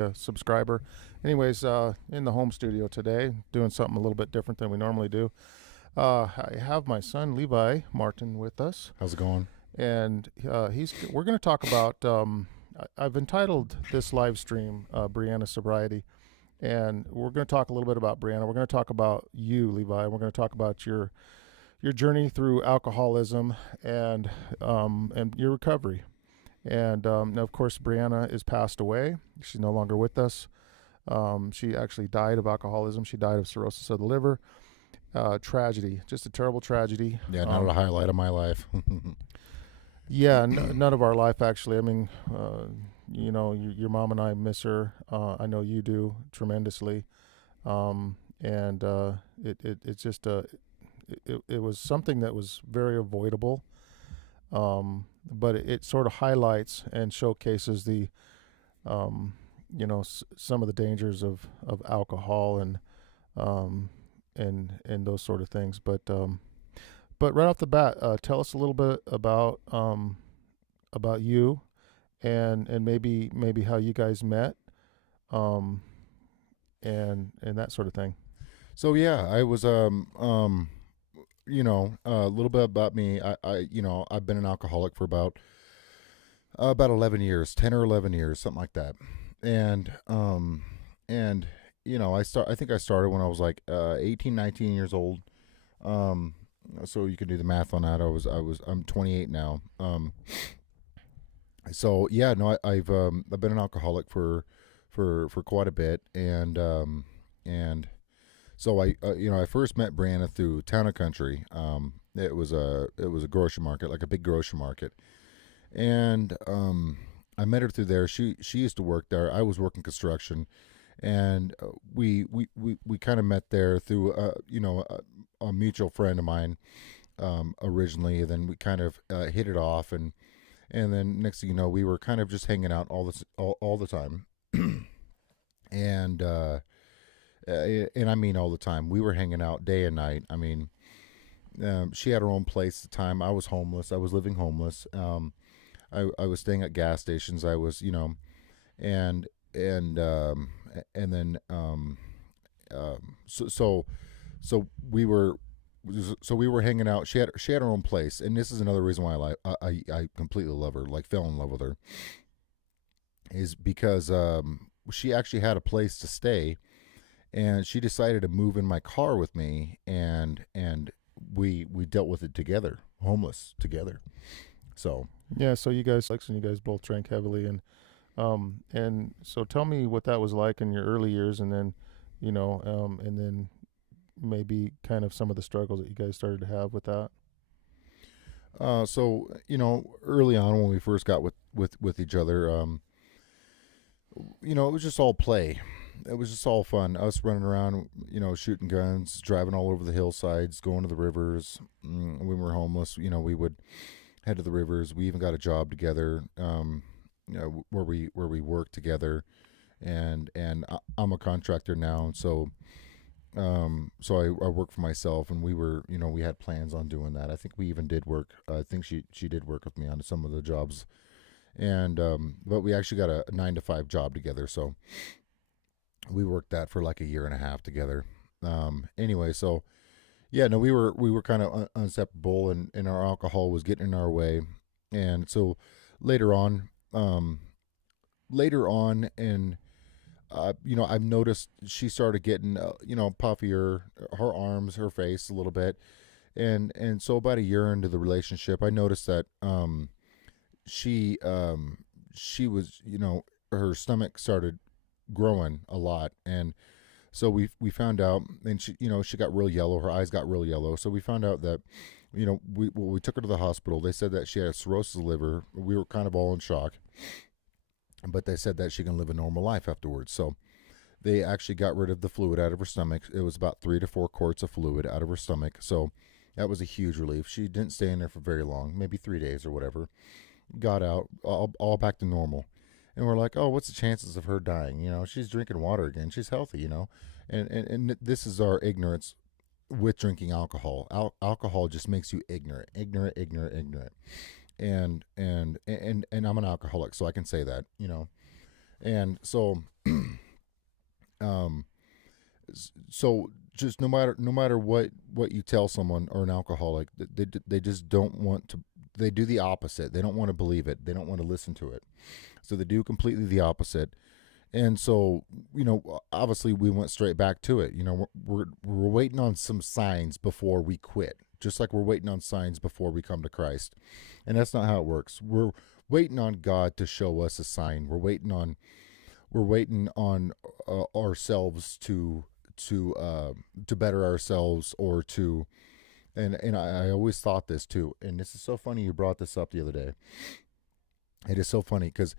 a subscriber. Anyways, in the home studio today, doing something a little bit different than we normally do. I have my son Levi Martin with us, How's it going? and we're going to talk about. I've entitled this live stream "Breanna Sobriety," and we're going to talk a little bit about Breanna. We're going to talk about you, Levi. We're going to talk about your journey through alcoholism and your recovery. And of course, Breanna is passed away. She's no longer with us. She actually died of alcoholism. She died of cirrhosis of the liver. Tragedy, just a terrible tragedy. Yeah, not a highlight of my life. Yeah, none of our life actually. I mean, your mom and I miss her. I know you do tremendously. And it's just it was something that was very avoidable. But it sort of highlights and showcases um, some of the dangers of alcohol um, and those sort of things. But right off the bat, tell us a little bit about you and maybe how you guys met, um, and that sort of thing. So yeah, I was a little bit about me. I've been an alcoholic for about 11 years, 10 or 11 years, something like that. And and I think I started when I was like 18, 19 years old. Um so you can do the math on that. I'm 28 now. So yeah, no, I've been an alcoholic for quite a bit, and so I first met Breanna through Town and Country. It was a grocery market, like a big grocery market, and I met her through there. She used to work there. I was working construction, and we kind of met there through a mutual friend of mine, originally. And then we kind of hit it off, and then next thing you know, we were kind of just hanging out all the time. and and I mean all the time. We were hanging out day and night. I mean, she had her own place at the time. I was homeless. I was living homeless. I was staying at gas stations. I was, and and and then so we were we were hanging out. She had her own place, and this is another reason why I completely love her, like fell in love with her, is because she actually had a place to stay, and she decided to move in my car with me, and we dealt with it together, homeless together. So Yeah, so you guys both drank heavily, and so tell me what that was like in your early years, and then and then maybe kind of some of the struggles that you guys started to have with that. early on when we first got with each other, it was just all play. It was just all fun. Us running around, shooting guns, driving all over the hillsides, going to the rivers. When we were homeless, we would head to the rivers. We even got a job together, where we worked together. I'm a contractor now, so I work for myself, and we had plans on doing that. I think we even did work. I think she did work with me on some of the jobs, and but we actually got a 9 to 5 job together. So we worked that for like a year and a half together. Anyway, so yeah, no, we were kind of inseparable, and our alcohol was getting in our way, and so later on, and I've noticed she started getting, puffier, her arms, her face a little bit, and so about a year into the relationship, I noticed that she she was, her stomach started growing a lot, and so we found out, and she got real yellow, her eyes got real yellow. So we found out that, we took her to the hospital. They said that she had a cirrhosis of the liver. We were kind of all in shock, but they said that she can live a normal life afterwards. So they actually got rid of the fluid out of her stomach. It was about 3 to 4 quarts of fluid out of her stomach. So that was a huge relief. She didn't stay in there for very long, maybe 3 days or whatever. Got out, all back to normal. And we're like, oh, what's the chances of her dying? She's drinking water again. She's healthy, and this is our ignorance with drinking alcohol. Alcohol just makes you ignorant. And I'm an alcoholic, so I can say that. And so, um, so just no matter what you tell someone or an alcoholic, they just don't want to. They do the opposite. They don't want to believe it. They don't want to listen to it. So they do completely the opposite. And so, obviously we went straight back to it. We're waiting on some signs before we quit, just like we're waiting on signs before we come to Christ. And that's not how it works. We're waiting on God to show us a sign. We're waiting on ourselves to better ourselves, or to and I always thought this too. And this is so funny you brought this up the other day. It is so funny because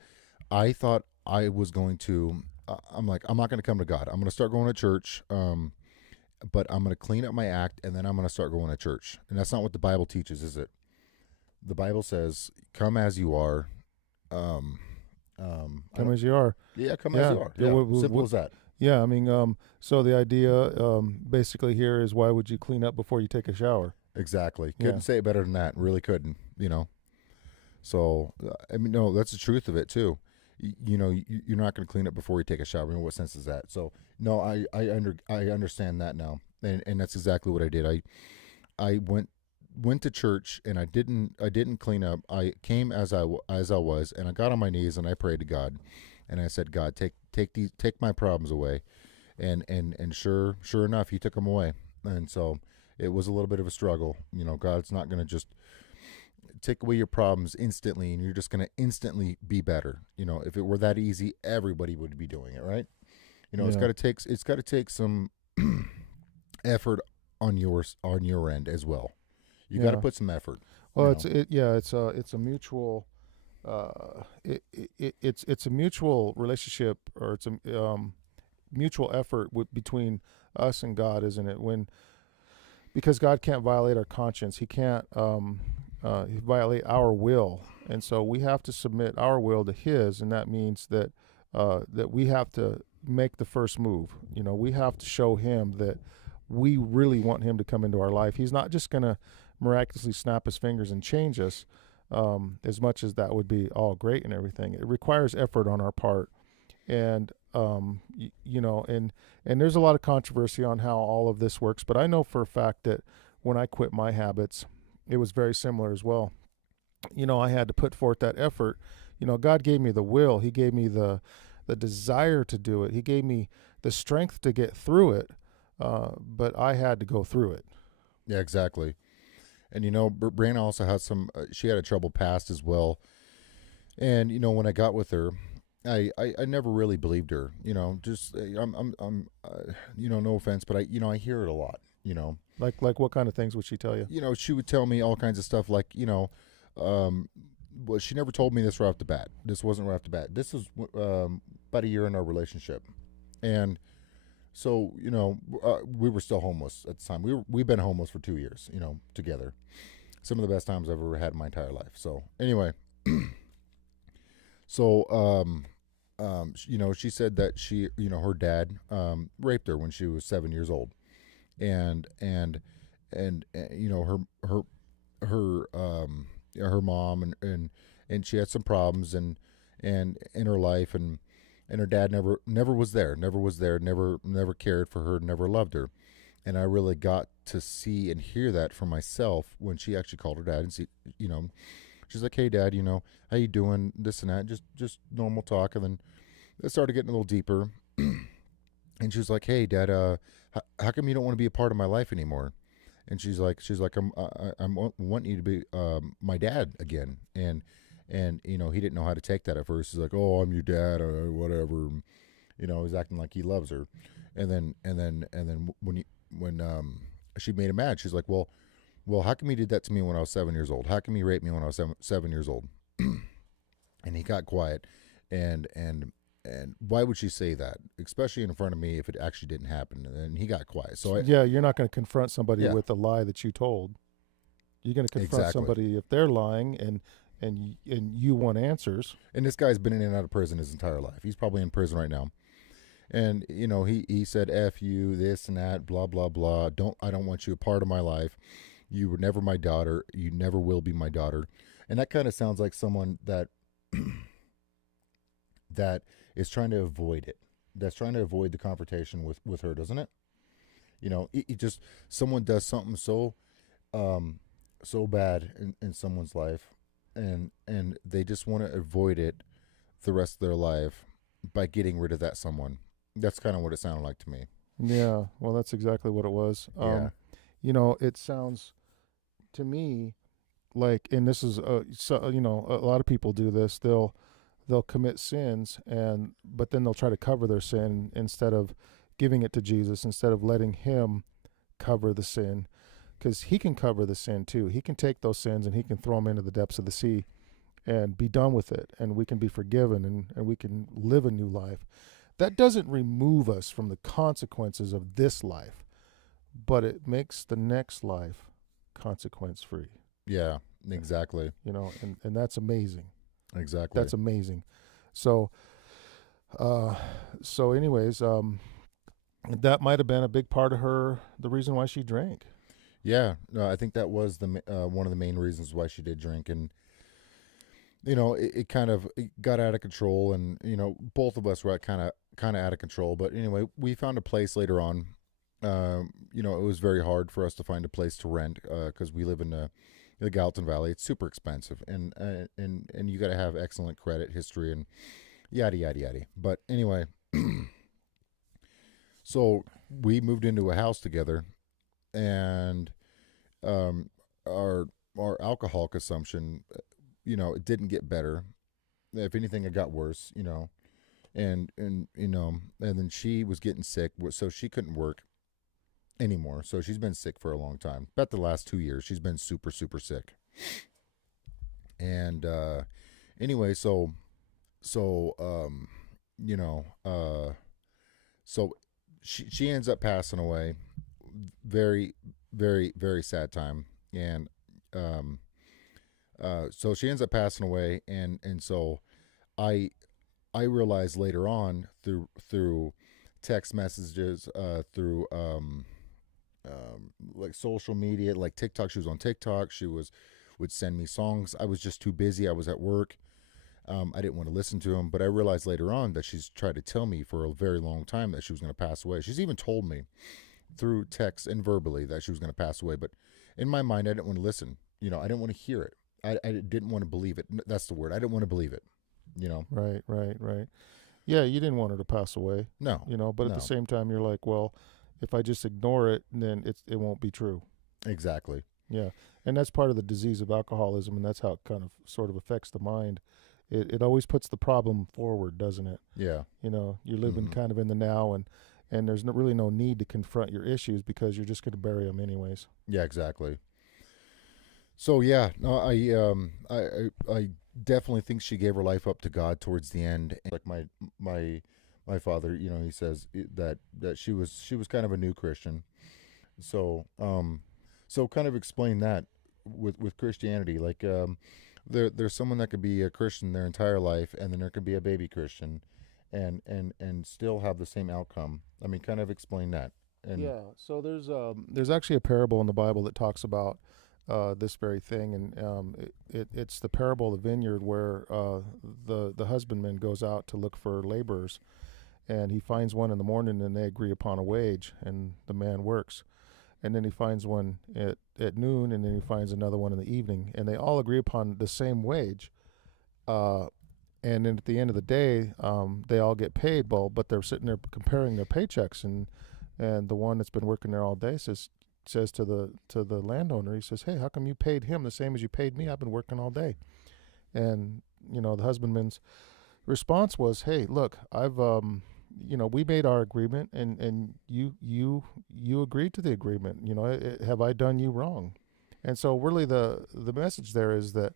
I thought I was going to. I'm like, I'm not going to come to God. I'm going to start going to church, but I'm going to clean up my act, and then I'm going to start going to church. And that's not what the Bible teaches, is it? The Bible says, "Come as you are." Um, Come as you are. yeah, come as Yeah. you are. Yeah, Yeah, simple as that. yeah. I mean, so the idea, basically here is, why would you clean up before you take a shower? Exactly. Yeah. Couldn't say it better than that. Really couldn't. So I mean, no, that's the truth of it too. You're not going to clean up before you take a shower. I mean, what sense is that? So no, I understand that now, and that's exactly what I did. I went to church, and I didn't clean up. I came as I was, and I got on my knees and I prayed to God, and I said, God, take my problems away, and sure enough, He took them away. And so it was a little bit of a struggle. God's not going to just take away your problems instantly and you're just going to instantly be better. If it were that easy, everybody would be doing it, right? It's Yeah. got to take some effort on your end as well. You got to Yeah. put some effort, you Well, know. it's a mutual, it's a mutual relationship, or it's a mutual effort between us and God, isn't it? Because God can't violate our conscience. He can't violate our will, and so we have to submit our will to His, and that means that we have to make the first move. We have to show Him that we really want Him to come into our life. He's not just going to miraculously snap His fingers and change us. As much as that would be all great and everything, it requires effort on our part, and and there's a lot of controversy on how all of this works, but I know for a fact that when I quit my habits, it was very similar as well. I had to put forth that effort. God gave me the will. He gave me the desire to do it. He gave me the strength to get through it, but I had to go through it. Yeah, exactly. And Breanna also had she had a troubled past as well. And when I got with her, I never really believed her. Just no offense, but I hear it a lot. Like what kind of things would she tell you? She would tell me all kinds of stuff like, um, well, she never told me this right off the bat. This wasn't right off the bat. This was about a year in our relationship, and so we were still homeless at the time. We've been homeless for 2 years, together. Some of the best times I've ever had in my entire life. So anyway, so she said that her dad raped her when she was 7 years old, and her mom and she had some problems and in her life, and her dad never was there, never cared for her, never loved her. And I really got to see and hear that for myself when she actually called her dad and you know she's like, hey dad, how you doing, this and that, just normal talk. And then it started getting a little deeper. And she was like, hey dad, how come you don't want to be a part of my life anymore? And she's like, I'm wanting you to be my dad again. And he didn't know how to take that at first. He's like, oh, I'm your dad or whatever. He's acting like he loves her. And then when she made him mad, she's like, well, how come he did that to me when I was 7 years old? How come he raped me when I was 7 years old? And he got quiet. And why would she say that, especially in front of me, if it actually didn't happen? And then he got quiet. So Yeah, you're not going to confront somebody yeah, with a lie that you told. You're going to confront exactly. somebody if they're lying, and you want answers. And this guy's been in and out of prison his entire life. He's probably in prison right now. And he said F you, this and that, blah blah blah. I don't want you a part of my life. You were never my daughter. You never will be my daughter. And that kind of sounds like someone that is trying to avoid it. That's trying to avoid the confrontation with her, doesn't it? It just someone does something um, so bad in someone's life, and they just want to avoid it the rest of their life by getting rid of that someone. That's kind of what it sounded like to me. Yeah, well, that's exactly what it was. Yeah. It sounds to me like, and this is, a lot of people do this. They'll commit sins, and but then they'll try to cover their sin instead of giving it to Jesus, instead of letting Him cover the sin, because He can cover the sin too. He can take those sins and He can throw them into the depths of the sea and be done with it, and we can be forgiven, and we can live a new life. That doesn't remove us from the consequences of this life, but it makes the next life consequence free. Yeah. Exactly. And that's amazing. Exactly. That's amazing. So, uh, anyways, that might have been a big part of the reason why she drank. Yeah. No, I think that was the one of the main reasons why she did drink, and it kind of it got out of control, and both of us were kind of out of control. But anyway, we found a place later on. It was very hard for us to find a place to rent because we live in the Gallatin Valley. It's super expensive, and you got to have excellent credit history and yada yada yada. But anyway, so we moved into a house together, and um, our alcohol consumption, it didn't get better. If anything, it got worse. And then she was getting sick, so she couldn't work anymore. So she's been sick for a long time. About the last 2 years, she's been super super sick. And anyway, so you know, so she ends up passing away. Very very very sad time. And um so she ends up passing away, and so I I realized later on through text messages, through like social media, like TikTok. She was on TikTok. Would send me songs. I was just too busy. I was at work. I didn't want to listen to them, but I realized later on that she's tried to tell me for a very long time that she was going to pass away. She's even told me through text and verbally that she was going to pass away, but in my mind, I didn't want to listen. I didn't want to hear it. I didn't want to believe it. That's the word. I didn't want to believe it. You know? Right, right, right. Yeah, you didn't want her to pass away, No, but at the no, same time, you're like, well, if I just ignore it, then it won't be true. exactly. Yeah, and that's part of the disease of alcoholism, and that's how it kind of sort of affects the mind. It always puts the problem forward, doesn't it? Yeah. You're living Hmm. kind of in the now, and there's really no need to confront your issues because you're just going to bury them anyways. Yeah, exactly. So yeah, no, I definitely think she gave her life up to God towards the end. Like my my father, he says that she was kind of a new Christian. So so kind of explain that with Christianity. Like there's someone that could be a Christian their entire life, and then there could be a baby Christian, and still have the same outcome. I mean, kind of explain that. And Yeah, so there's actually a parable in the Bible that talks about this very thing, and it's the parable of the vineyard where the husbandman goes out to look for laborers, and he finds one in the morning, and they agree upon a wage, and the man works, and then he finds one at noon, and then he finds another one in the evening, and they all agree upon the same wage. Uh, and then at the end of the day, they all get paid. Well, but they're sitting there comparing their paychecks, and the one that's been working there all day says to the landowner, he says, "Hey, how come you paid him the same as you paid me? I've been working all day." And the husbandman's response was, "Hey, look, I've we made our agreement, and you agreed to the agreement. Have I done you wrong?" And so, really, the message there is that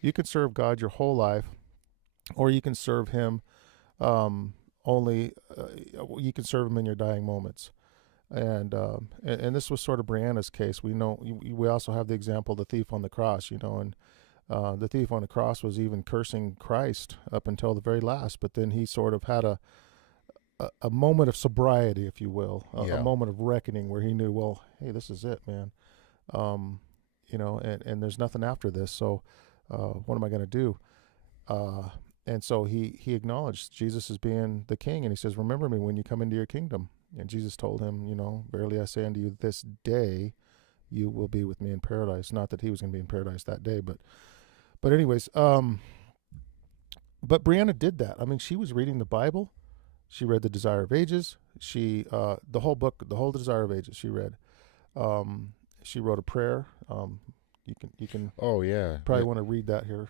you can serve God your whole life, or you can serve Him only. You can serve Him in your dying moments. And this was sort of Breanna's case. We also have the example of the thief on the cross. And the thief on the cross was even cursing Christ up until the very last, but then he sort of had a moment of sobriety, if you will, a yeah, moment of reckoning where he knew, well, hey, this is it, man. And there's nothing after this. So what am I going to do? Uh, and so he acknowledged Jesus as being the king, and he says, "Remember me when you come into your kingdom." And Jesus told him, "Verily I say unto you, this day you will be with me in paradise." Not that he was going to be in paradise that day, but anyways, but Breanna did that. I mean, she was reading the Bible. She read the Desire of Ages. She the whole book, the whole Desire of Ages. She read. Um, she wrote a prayer. You can Oh yeah, probably yeah, want to read that here.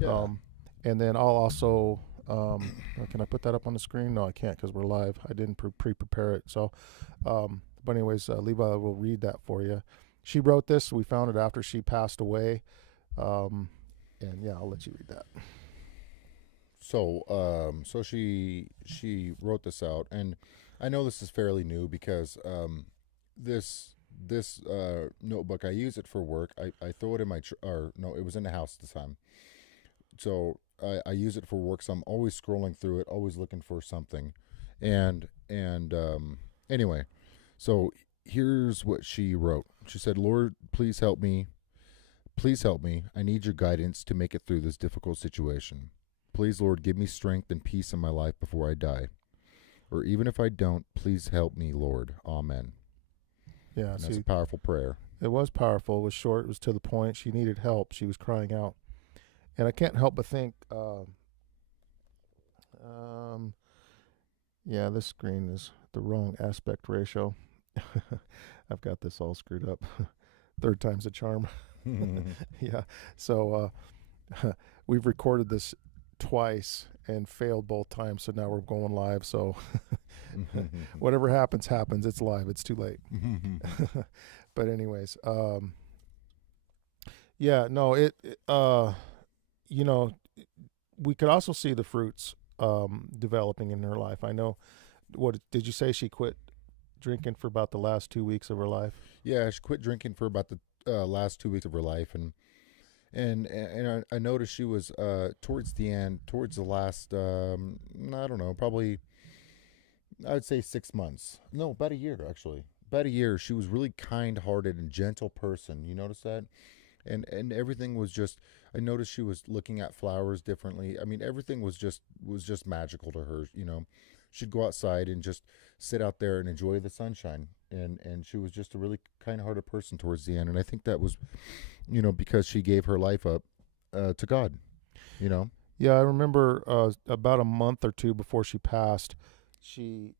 yeah. Um, and then I'll also can I put that up on the screen? No, I can't because we're live. I didn't prepare it. So, but anyways, Levi will read that for you. She wrote this. We found it after she passed away. And yeah, I'll let you read that. So she wrote this out, and I know this is fairly new because this this notebook, I use it for work. I throw it in my or no, it was in the house at the time. So I use it for work. So I'm always scrolling through it, always looking for something, and anyway, so here's what she wrote. She said, "Lord, please help me. Please help me. I need your guidance to make it through this difficult situation. Please, Lord, give me strength and peace in my life before I die. Or even if I don't, please help me, Lord. Amen." Yeah, And that's a see, powerful prayer. it was powerful. It was short. It was to the point. She needed help. She was crying out, and I can't help but think. Um, yeah, this screen is the wrong aspect ratio. I've got this all screwed up. Third time's a charm. Yeah. So we've recorded this twice and failed both times. So now we're going live. So whatever happens, happens. It's live. It's too late. But anyways, yeah, no, you know, we could also see the fruits developing in her life. I know. What did you say? She quit drinking for about the last 2 weeks of her life. Yeah, she quit drinking for about the last 2 weeks of her life, and I noticed she was towards the end, towards the last I don't know, probably I'd say 6 months. No, about a year actually. About a year, she was really kind-hearted and gentle person. You notice that? And everything was just. I noticed she was looking at flowers differently. I mean, everything was just magical to her. She'd go outside and just sit out there and enjoy the sunshine. And she was just a really kind-hearted person towards the end. And I think that was, because she gave her life up to God. You know. Yeah, I remember about a month or two before she passed, she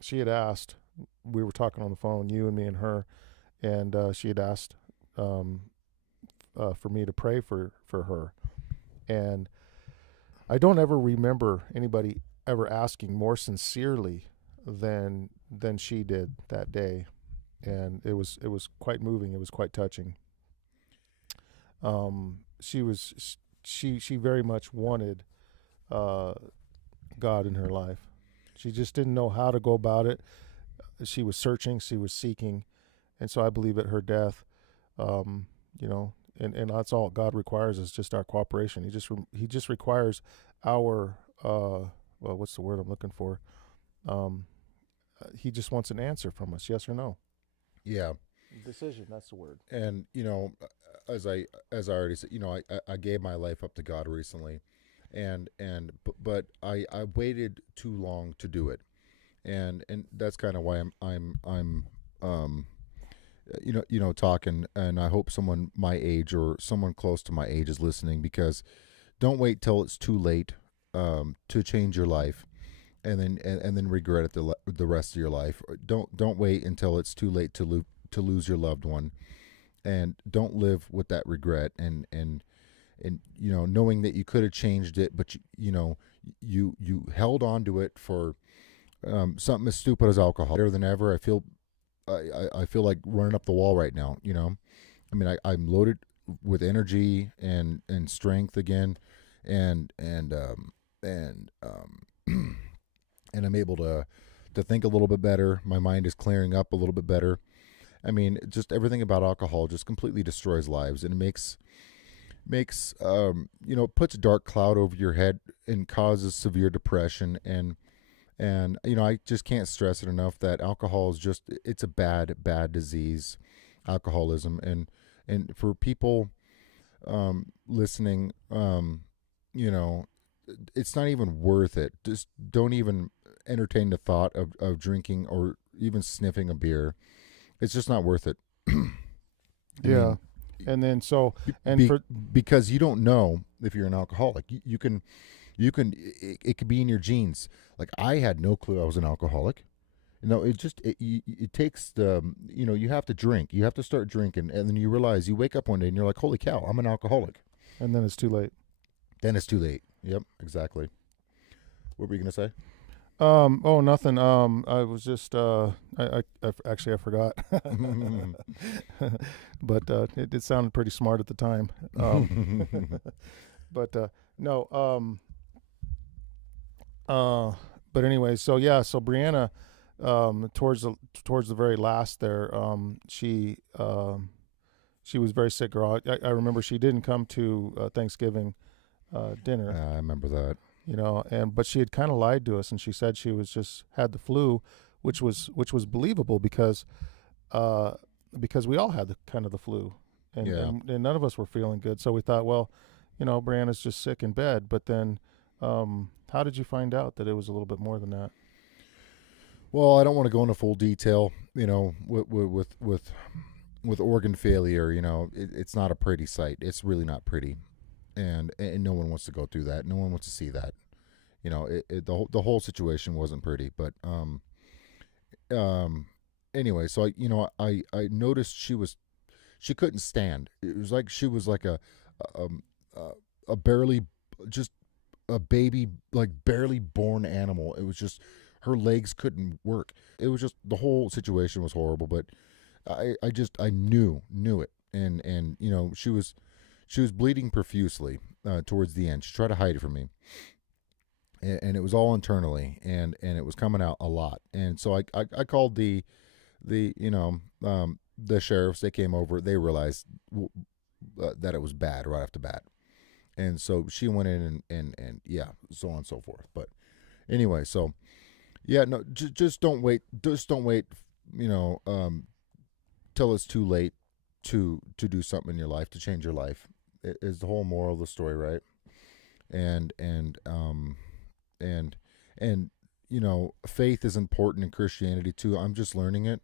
she had asked. We were talking on the phone, you and me and her, and she had asked um, for me to pray for her. And I don't ever remember anybody ever asking more sincerely than she did that day, and it was quite moving. It was quite touching. She was she very much wanted uh, God in her life. She just didn't know how to go about it. She was searching, she was seeking, and so I believe at her death, um, and that's all God requires is just our cooperation. He just requires our well, what's the word I'm looking for? Um, he just wants an answer from us, yes or no. Yeah. Decision. That's the word. And as I already said, I gave my life up to God recently, but I waited too long to do it, and that's kind of why I'm um talking, and I hope someone my age or someone close to my age is listening, because don't wait till it's too late to change your life, and then regret it the rest of your life. Don't wait until it's too late to lose your loved one, and don't live with that regret, and knowing that you could have changed it, but you held on to it for something as stupid as alcohol. Better than ever. I feel like running up the wall right now. I mean, I'm loaded with energy and strength again, and and I'm able to think a little bit better. My mind is clearing up a little bit better. I mean, just everything about alcohol just completely destroys lives, and it makes puts a dark cloud over your head and causes severe depression. And I just can't stress it enough that alcohol is it's a bad disease, alcoholism. And for people listening, you know, it's not even worth it. Just don't even entertain the thought of drinking or even sniffing a beer. It's just not worth it. I Yeah. mean, And then so be, and be, for because you don't know if you're an alcoholic. You can it could be in your genes. Like I had no clue I was an alcoholic. No, it takes you have to drink. You have to start drinking, and then you realize you wake up one day and you're like, holy cow, I'm an alcoholic. and then it's too late. Then it's too late. Yep, exactly. What were you gonna say? Oh, nothing. I was just, actually I forgot, but it sounded pretty smart at the time. But no. Uh, but anyway, so yeah, so Breanna, towards the very last there, she was very sick, girl. I remember she didn't come to Thanksgiving dinner, I remember that. and but she had kind of lied to us, and she said she was just had the flu, which was believable uh, because we all had the kind of the flu, and, Yeah. and and none of us were feeling good. So we thought, well, Brianna's just sick in bed. But then, how did you find out that it was a little bit more than that? Well, I don't want to go into full detail. With organ failure, it's not a pretty sight. It's really not pretty, and no one wants to go through that. No one wants to see that. The whole situation wasn't pretty, but um, anyway, so I noticed she couldn't stand. It was like she was like um, a barely just a baby, like barely born animal. It was just her legs couldn't work. It was just the whole situation was horrible. But I knew it, and she was bleeding profusely towards the end. She tried to hide it from me, and it was all internally, and it was coming out a lot. And so I called the sheriffs. They came over. They realized that it was bad right off the bat. And so she went in and yeah, so on and so forth. But anyway, so yeah, no, just don't wait. Just don't wait. You know, till it's too late to do something in your life to change your life. It is the whole moral of the story, right? And and um and and faith is important in Christianity too. I'm just learning it,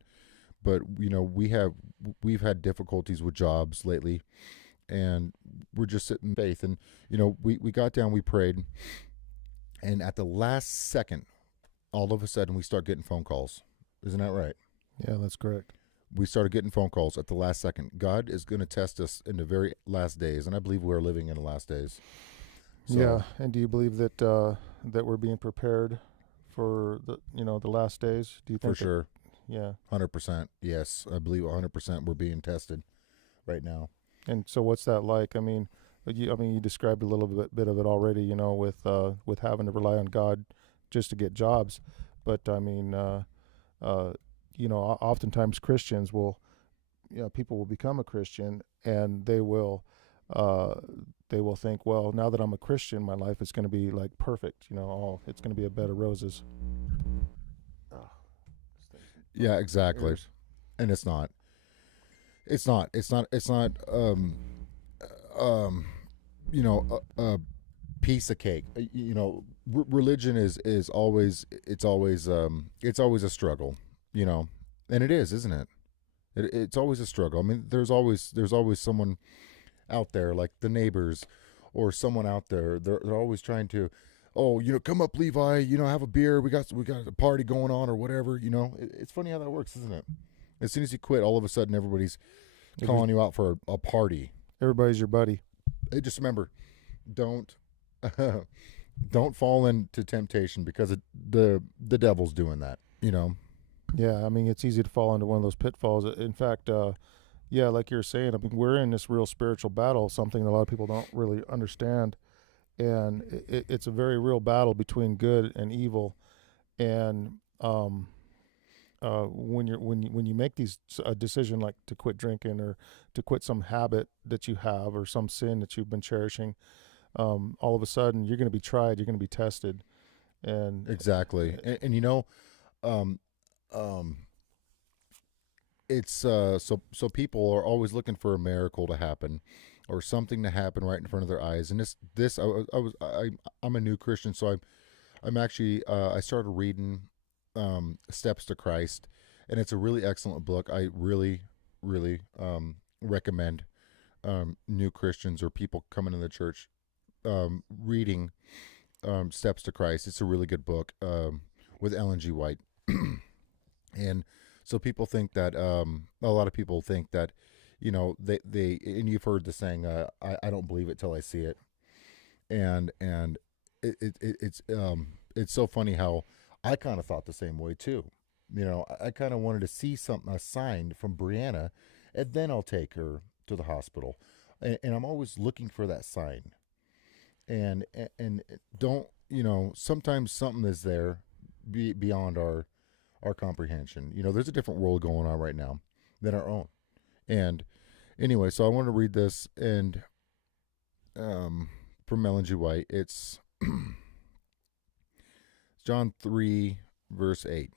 but we've had difficulties with jobs lately, and we're just sitting in faith. And we got down, we prayed, and at the last second, all of a sudden we start getting phone calls. Isn't that right? Yeah, that's correct. We started getting phone calls at the last second. God is going to test us in the very last days, and I believe we're living in the last days. So Yeah, and do you believe that we're being prepared for the last days? Do you for think that? sure, Yeah. 100%, yes, I believe 100% we're being tested right now. And so, what's that like? I mean, you described a little bit of it already. With having to rely on God just to get jobs, but I mean, uh, oftentimes Christians will, people will become a Christian and uh, they will think, well, now that I'm a Christian, my life is going to be like perfect. It's going to be a bed of roses. Oh, this thing's Yeah, bugging my exactly. ears. And it's not. It's not um a piece of cake. Religion is always it's always a struggle, and it is, isn't it? It's always a struggle. I mean, there's always someone out there, like the neighbors or someone out there. They're always trying to, oh, come up, Levi. Have a beer. We got a party going on or whatever. It's funny how that works, isn't it? As soon as you quit, all of a sudden everybody's Every, calling you out for a party. everybody's your buddy. Hey, just remember, don't don't fall into temptation, because the devil's doing that. Yeah, I mean, it's easy to fall into one of those pitfalls. In fact, yeah, like you're saying, I mean, we're in this real spiritual battle, something that a lot of people don't really understand, and it's a very real battle between good and evil. And when you make a decision like to quit drinking or to quit some habit that you have or some sin that you've been cherishing, all of a sudden you're going to be tried, you're going to be tested, and Exactly. And um um it's so people are always looking for a miracle to happen. or something to happen right in front of their eyes. And I'm a new Christian, so I'm actually I started reading Steps to Christ, and it's a really excellent book. I really recommend new Christians or people coming to the church reading Steps to Christ. It's a really good book with Ellen G. White. And so people think that a lot of people think that, they and you've heard the saying, I don't believe it till I see it. And it's so funny how I kind of thought the same way too. I kind of wanted to see something, a sign from Breanna, and then I'll take her to the hospital. And I'm always looking for that sign. And don't, sometimes something is there beyond our comprehension. There's a different world going on right now than our own. And anyway, so I want to read this, and from Ellen G. White. It's John 3, verse 8.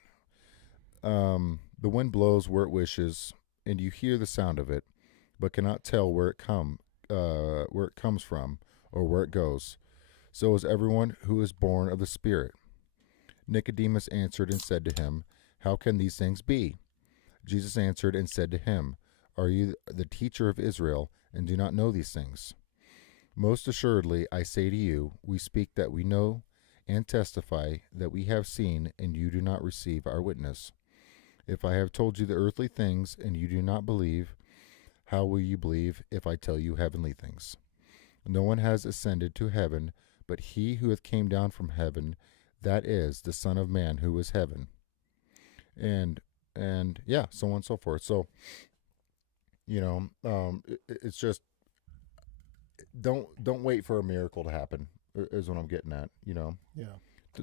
The wind blows where it wishes, and you hear the sound of it, but cannot tell where it comes from or where it goes. So is everyone who is born of the Spirit. Nicodemus answered and said to him, How can these things be? Jesus answered and said to him, Are you the teacher of Israel, and do not know these things? Most assuredly, I say to you, we speak that we know and testify that we have seen, and you do not receive our witness. If I have told you the earthly things, and you do not believe, how will you believe if I tell you heavenly things? No one has ascended to heaven, but he who hath came down from heaven, that is the Son of Man who is heaven. And yeah, so on and so forth. So, it's just, don't wait for a miracle to happen, is what I'm getting at. Yeah.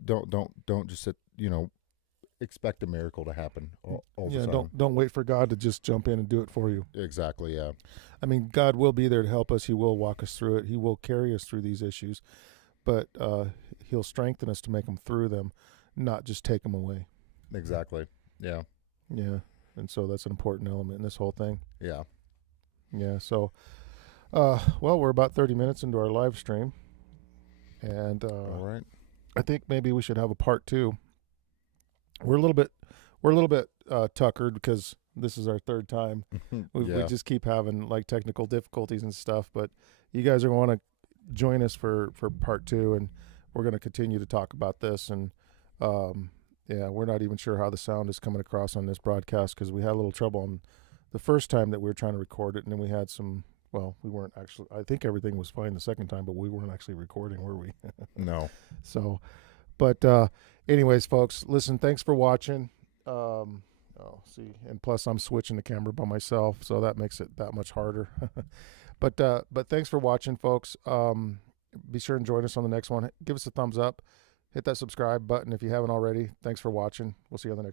Don't just sit, expect a miracle to happen all the Yeah. time. Don't wait for God to just jump in and do it for you. Exactly. Yeah. I mean, God will be there to help us. He will walk us through it. He will carry us through these issues, but he'll strengthen us to make them through them, not just take them away. Exactly. Yeah. Yeah. And so that's an important element in this whole thing. Yeah. Yeah. So, well, we're about 30 minutes into our live stream, and All right. I think maybe we should have a part 2. We're a little bit tuckered because this is our third time. We just keep having like technical difficulties and stuff, but you guys are going to join us for part 2, and we're going to continue to talk about this. And yeah, we're not even sure how the sound is coming across on this broadcast because we had a little trouble on the first time that we were trying to record it, and then we had some. Well, we weren't actually. I think everything was fine the second time, but we weren't actually recording, were we? No. So, but anyways, folks, listen. Thanks for watching. See, and plus I'm switching the camera by myself, so that makes it that much harder. But thanks for watching, folks. Be sure and join us on the next one. Give us a thumbs up. Hit that subscribe button if you haven't already. Thanks for watching. We'll see you on the next one.